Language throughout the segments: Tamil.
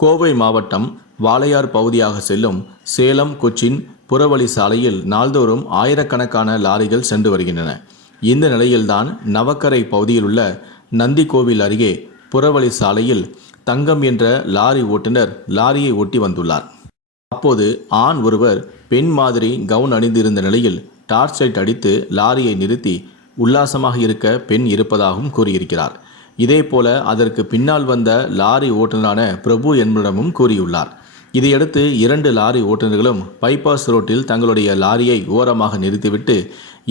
கோவை மாவட்டம் வாளையார் பகுதியாக செல்லும் சேலம் கொச்சின் புறவழி சாலையில் நாள்தோறும் ஆயிரக்கணக்கான லாரிகள் சென்று வருகின்றன. இந்த நிலையில்தான் நவக்கரை பகுதியில் உள்ள நந்தி கோவில் அருகே புறவழி சாலையில் தங்கம் என்ற லாரி ஓட்டுநர் லாரியை ஓட்டி வந்துள்ளார். அப்போது ஆண் ஒருவர் பெண் மாதிரி கவுன் அணிந்திருந்த நிலையில் டார்ச் லைட் அடித்து லாரியை நிறுத்தி உல்லாசமாக இருக்க பெண் இருப்பதாகவும் கூறியிருக்கிறார். இதேபோல அதற்கு பின்னால் வந்த லாரி ஓட்டுநரான பிரபு என்பவரிடமும் கூறியுள்ளார். இதையடுத்து இரண்டு லாரி ஓட்டுநர்களும் பைபாஸ் ரோட்டில் தங்களுடைய லாரியை ஓரமாக நிறுத்திவிட்டு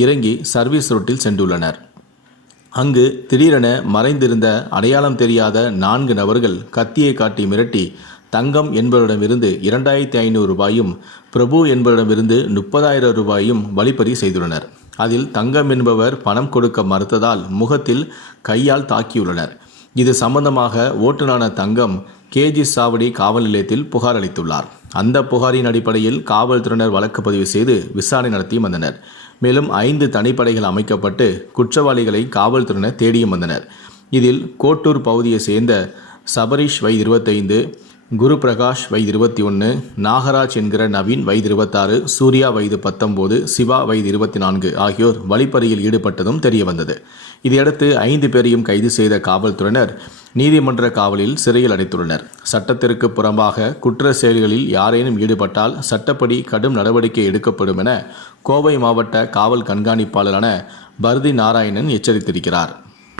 இறங்கி சர்வீஸ் ரோட்டில் சென்றுள்ளனர். அங்கு திடீரென மறைந்திருந்த அடையாளம் தெரியாத நான்கு நபர்கள் கத்தியை காட்டி மிரட்டி தங்கம் என்பவரிடமிருந்து இரண்டாயிரத்தி ஐநூறு ரூபாயும் பிரபு என்பவரிடமிருந்து முப்பதாயிரம் ரூபாயும் வழிப்பறி செய்துள்ளனர். அதில் தங்கம் என்பவர் பணம் கொடுக்க மறுத்ததால் முகத்தில் கையால் தாக்கியுள்ளனர். இது சம்பந்தமாக ஓட்டுநரான தங்கம் கேஜி சாவடி காவல் நிலையத்தில் புகார் அளித்துள்ளார். அந்த புகாரின் அடிப்படையில் காவல்துறையினர் வழக்கு பதிவு செய்து விசாரணை நடத்தி வந்தனர். மேலும் ஐந்து தனிப்படைகள் அமைக்கப்பட்டு குற்றவாளிகளை காவல்துறையினர் தேடியும் வந்தனர். இதில் கோட்டூர் பகுதியை சேர்ந்த சபரீஷ் வயது இருபத்தைந்து குரு பிரகாஷ் வயது இருபத்தி ஒன்று நாகராஜ் என்கிற நவீன் வயது இருபத்தாறு சூர்யா வயது பத்தொம்போது சிவா வயது இருபத்தி நான்கு ஆகியோர் வழிப்பறியில் ஈடுபட்டதும் தெரியவந்தது. இதையடுத்து ஐந்து பேரையும் கைது செய்த காவல்துறையினர் நீதிமன்ற காவலில் சிறையில் அடைத்துள்ளனர். சட்டத்திற்கு புறம்பாக குற்ற செயல்களில் யாரேனும் ஈடுபட்டால் சட்டப்படி கடும் நடவடிக்கை எடுக்கப்படும் என கோவை மாவட்ட காவல் கண்காணிப்பாளரான பரதி நாராயணன் எச்சரித்திருக்கிறார்.